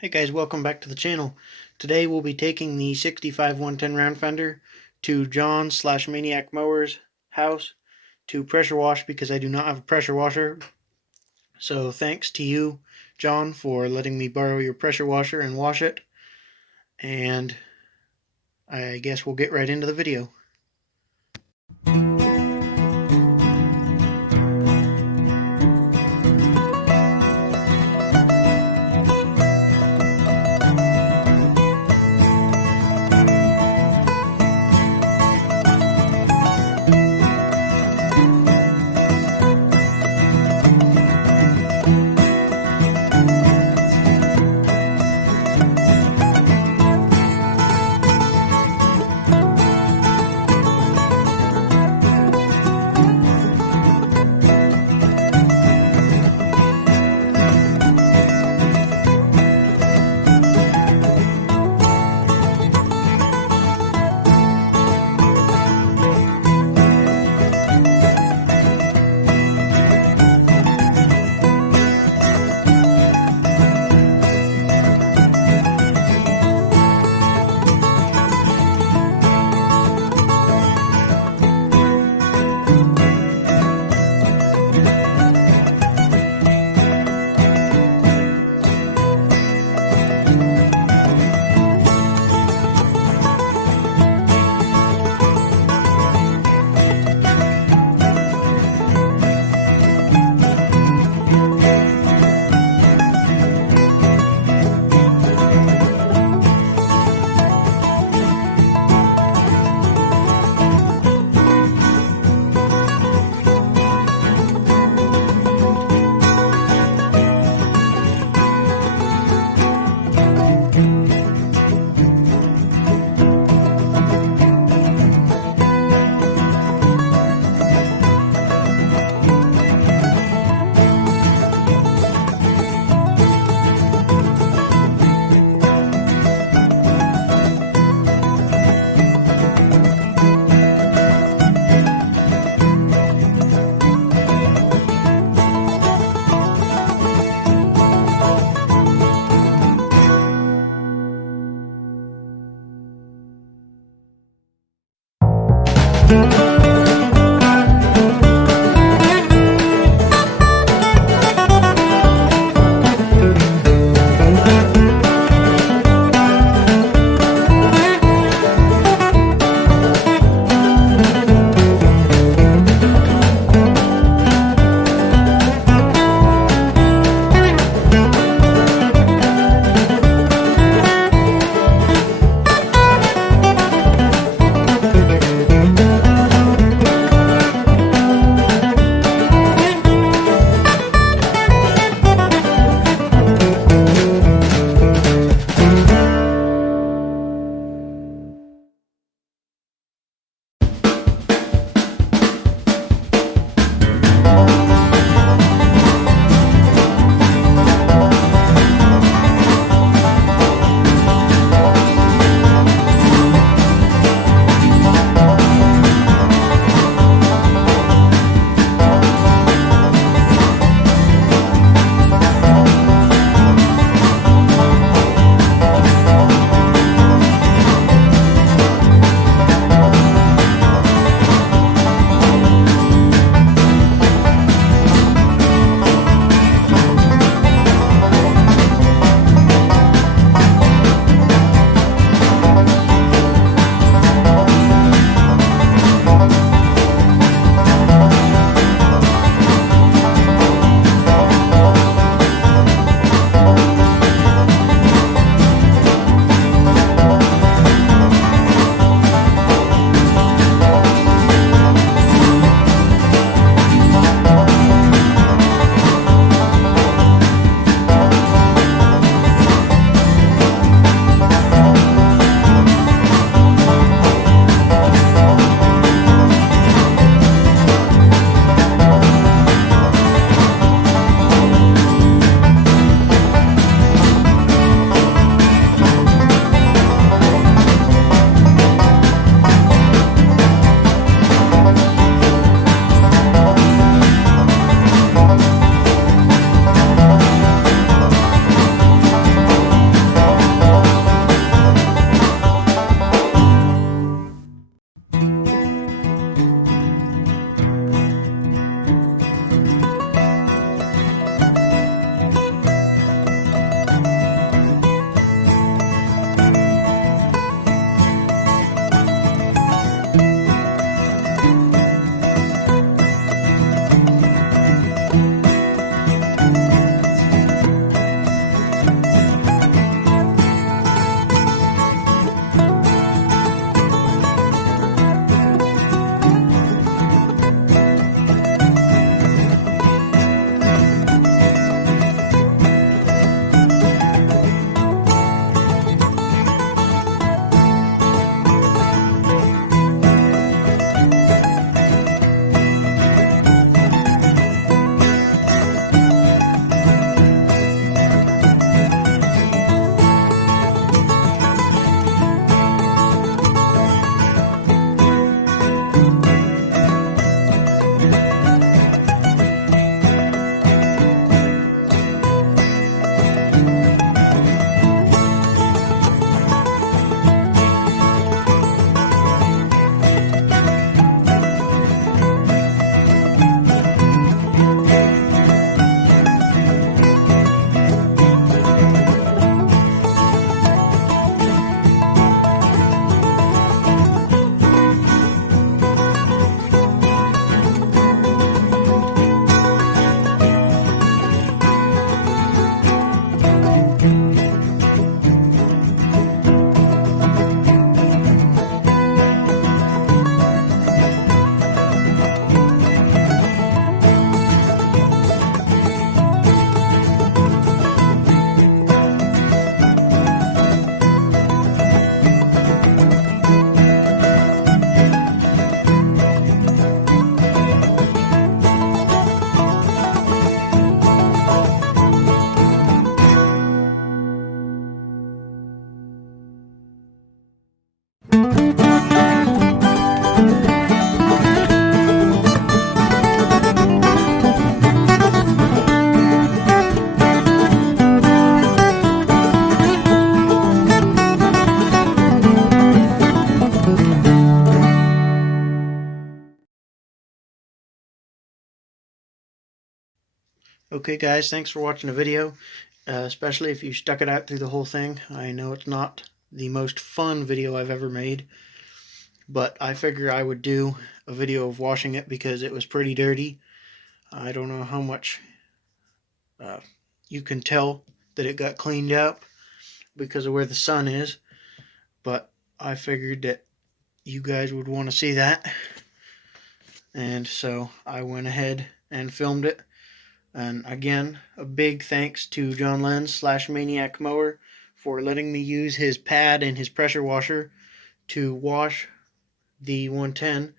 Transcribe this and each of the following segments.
Hey guys, welcome back to the channel. Today we'll be taking the 65 110 round fender to John/Maniac Mowers house to pressure wash because I do not have a pressure washer. So thanks to you, John, for letting me borrow your pressure washer and wash it. And I guess we'll get right into the video. Okay guys, thanks for watching the video, especially if you stuck it out through the whole thing. I know it's not the most fun video I've ever made, but I figure I would do a video of washing it because it was pretty dirty. I don't know how much you can tell that it got cleaned up because of where the sun is, but I figured that you guys would want to see that, and so I went ahead and filmed it. And again, a big thanks to John Lenz / Maniac Mower for letting me use his pad and his pressure washer to wash the 110.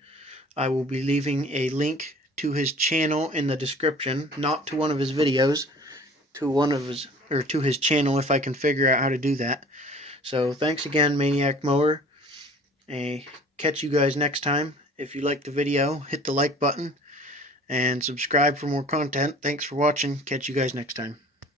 I will be leaving a link to his channel in the description, not to one of his videos, to his channel if I can figure out how to do that. So thanks again, Maniac Mower. Catch you guys next time. If you liked the video, hit the like button and subscribe for more content. Thanks for watching. Catch you guys next time.